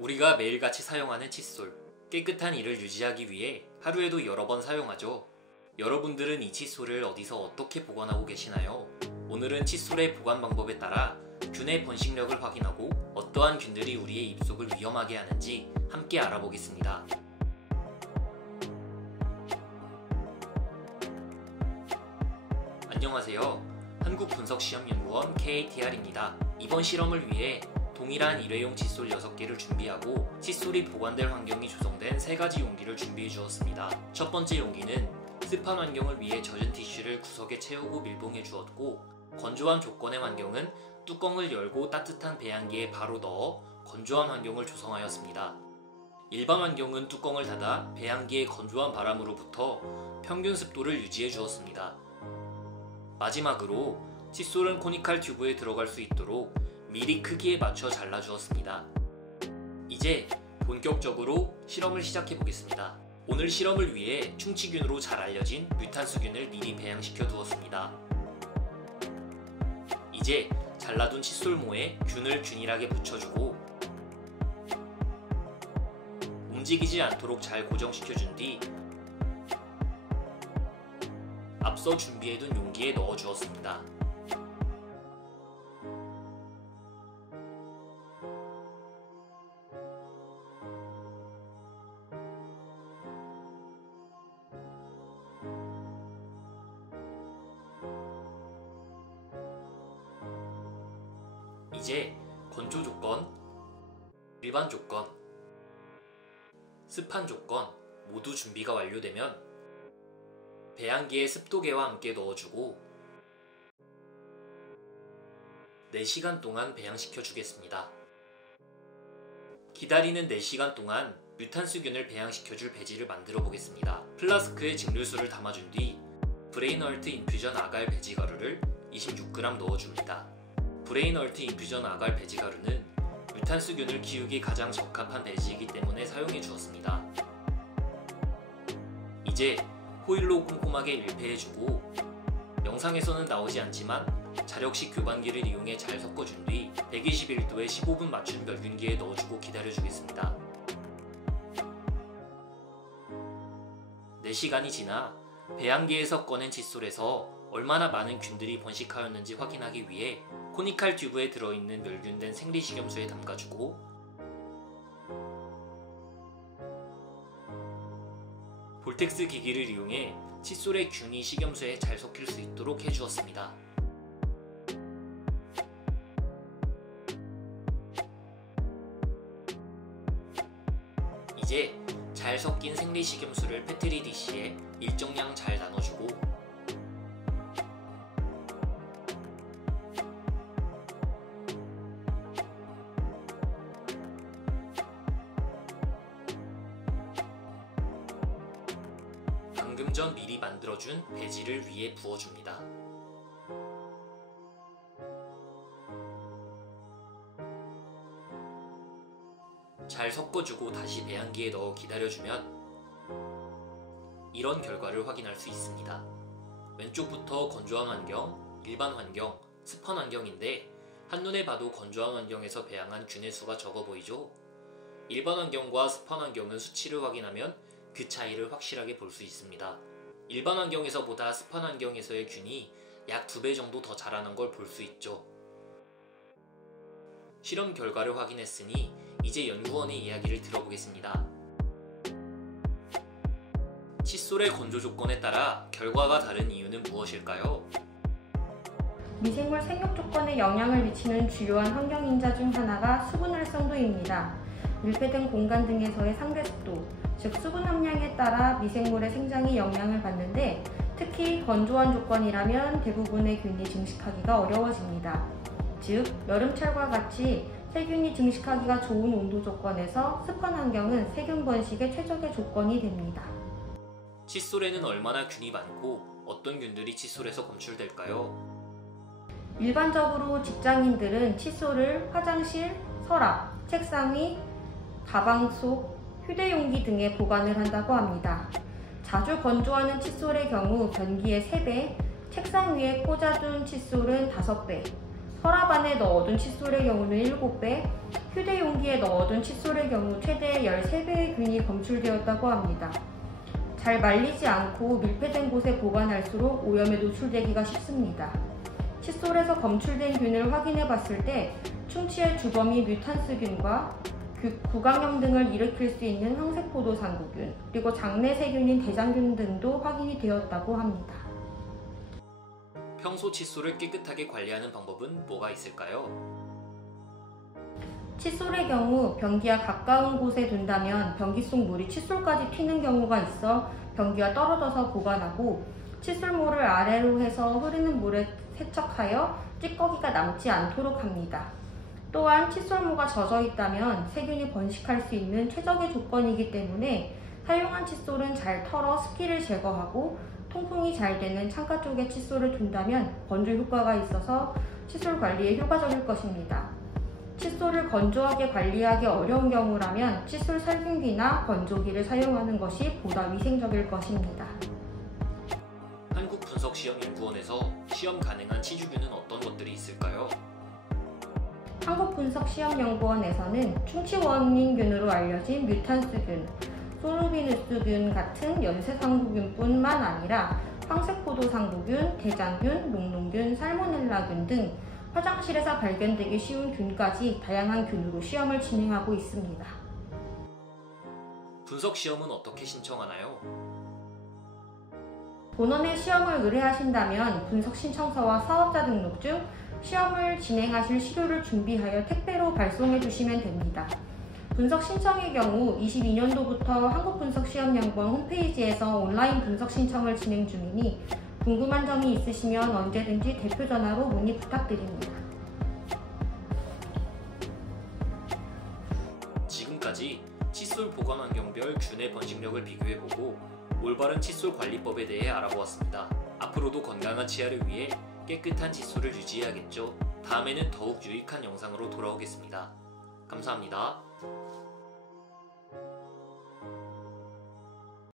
우리가 매일같이 사용하는 칫솔. 깨끗한 이를 유지하기 위해 하루에도 여러 번 사용하죠. 여러분들은 이 칫솔을 어디서 어떻게 보관하고 계시나요? 오늘은 칫솔의 보관 방법에 따라 균의 번식력을 확인하고 어떠한 균들이 우리의 입속을 위험하게 하는지 함께 알아보겠습니다. 안녕하세요. 한국분석시험연구원 KATR입니다. 이번 실험을 위해 동일한 일회용 칫솔 6개를 준비하고 칫솔이 보관될 환경이 조성된 3가지 용기를 준비해 주었습니다. 첫 번째 용기는 습한 환경을 위해 젖은 티슈를 구석에 채우고 밀봉해 주었고, 건조한 조건의 환경은 뚜껑을 열고 따뜻한 배양기에 바로 넣어 건조한 환경을 조성하였습니다. 일반 환경은 뚜껑을 닫아 배양기의 건조한 바람으로부터 평균 습도를 유지해 주었습니다. 마지막으로 칫솔은 코니칼 튜브에 들어갈 수 있도록 미리 크기에 맞춰 잘라주었습니다. 이제 본격적으로 실험을 시작해 보겠습니다. 오늘 실험을 위해 충치균으로 잘 알려진 뮤탄수균을 미리 배양시켜 두었습니다. 이제 잘라둔 칫솔모에 균을 균일하게 붙여주고 움직이지 않도록 잘 고정시켜준 뒤 앞서 준비해둔 용기에 넣어주었습니다. 이제 건조 조건, 일반 조건, 습한 조건 모두 준비가 완료되면 배양기에 습도계와 함께 넣어주고 4시간 동안 배양시켜 주겠습니다. 기다리는 4시간 동안 뮤탄수균을 배양시켜줄 배지를 만들어 보겠습니다. 플라스크에 증류수를 담아준 뒤 브레인얼트 인퓨전 아갈 배지 가루를 26g 넣어줍니다. 브레인얼트 인퓨전 아갈 배지 가루는 뮤탄수균을 키우기 가장 적합한 배지이기 때문에 사용해 주었습니다. 이제 호일로 꼼꼼하게 밀폐해주고 영상에서는 나오지 않지만 자력식 교반기를 이용해 잘 섞어준 뒤 121도에 15분 맞춘 멸균기에 넣어주고 기다려주겠습니다. 4시간이 지나 배양기에서 꺼낸 칫솔에서 얼마나 많은 균들이 번식하였는지 확인하기 위해 코니칼 튜브에 들어있는 멸균된 생리식염수에 담가주고 볼텍스 기기를 이용해 칫솔의 균이 식염수에 잘 섞일 수 있도록 해주었습니다. 이제 잘 섞인 생리식염수를 페트리 디시에 일정량 잘 나눠주고 방금 전 미리 만들어준 배지를 위에 부어줍니다. 잘 섞어주고 다시 배양기에 넣어 기다려주면 이런 결과를 확인할 수 있습니다. 왼쪽부터 건조한 환경, 일반 환경, 습한 환경인데 한눈에 봐도 건조한 환경에서 배양한 균의 수가 적어 보이죠? 일반 환경과 습한 환경은 수치를 확인하면 그 차이를 확실하게 볼 수 있습니다. 일반 환경에서보다 습한 환경에서의 균이 약 2배 정도 더 자라는 걸 볼 수 있죠. 실험 결과를 확인했으니 이제 연구원의 이야기를 들어보겠습니다. 칫솔의 건조 조건에 따라 결과가 다른 이유는 무엇일까요? 미생물 생육 조건에 영향을 미치는 주요한 환경인자 중 하나가 수분 활성도입니다. 밀폐된 공간 등에서의 상대 습도, 즉 수분 함량에 따라 미생물의 생장이 영향을 받는데 특히 건조한 조건이라면 대부분의 균이 증식하기가 어려워집니다. 즉 여름철과 같이 세균이 증식하기가 좋은 온도 조건에서 습한 환경은 세균 번식의 최적의 조건이 됩니다. 칫솔에는 얼마나 균이 많고 어떤 균들이 칫솔에서 검출될까요? 일반적으로 직장인들은 칫솔을 화장실, 서랍, 책상 위, 가방 속, 휴대용기 등에 보관을 한다고 합니다. 자주 건조하는 칫솔의 경우 변기의 3배, 책상 위에 꽂아둔 칫솔은 5배, 서랍 안에 넣어둔 칫솔의 경우는 7배, 휴대 용기에 넣어둔 칫솔의 경우 최대 13배의 균이 검출되었다고 합니다. 잘 말리지 않고 밀폐된 곳에 보관할수록 오염에 노출되기가 쉽습니다. 칫솔에서 검출된 균을 확인해 봤을 때 충치의 주범이 뮤탄스균과 구강염 등을 일으킬 수 있는 황색포도상구균, 그리고 장내 세균인 대장균 등도 확인이 되었다고 합니다. 평소 칫솔을 깨끗하게 관리하는 방법은 뭐가 있을까요? 칫솔의 경우 변기와 가까운 곳에 둔다면 변기 속 물이 칫솔까지 튀는 경우가 있어 변기와 떨어져서 보관하고, 칫솔모를 아래로 해서 흐르는 물에 세척하여 찌꺼기가 남지 않도록 합니다. 또한 칫솔모가 젖어 있다면 세균이 번식할 수 있는 최적의 조건이기 때문에 사용한 칫솔은 잘 털어 습기를 제거하고, 통풍이 잘 되는 창가 쪽에 칫솔을 둔다면 건조 효과가 있어서 칫솔 관리에 효과적일 것입니다. 칫솔을 건조하게 관리하기 어려운 경우라면 칫솔 살균기나 건조기를 사용하는 것이 보다 위생적일 것입니다. 한국분석시험연구원에서 시험 가능한 치주균은 어떤 것들이 있을까요? 한국분석시험연구원에서는 충치 원인균으로 알려진 뮤탄스균, 소르비누스균 같은 연쇄상구균뿐만 아니라 황색포도상구균, 대장균, 녹농균, 살모넬라균 등 화장실에서 발견되기 쉬운 균까지 다양한 균으로 시험을 진행하고 있습니다. 분석시험은 어떻게 신청하나요? 본원에 시험을 의뢰하신다면 분석 신청서와 사업자 등록 중 시험을 진행하실 시료를 준비하여 택배로 발송해 주시면 됩니다. 분석 신청의 경우 22년도부터 한국분석시험연구원 홈페이지에서 온라인 분석 신청을 진행 중이니 궁금한 점이 있으시면 언제든지 대표 전화로 문의 부탁드립니다. 지금까지 칫솔 보관 환경별 균의 번식력을 비교해보고 올바른 칫솔 관리법에 대해 알아보았습니다. 앞으로도 건강한 치아를 위해 깨끗한 칫솔을 유지해야겠죠. 다음에는 더욱 유익한 영상으로 돌아오겠습니다. 감사합니다.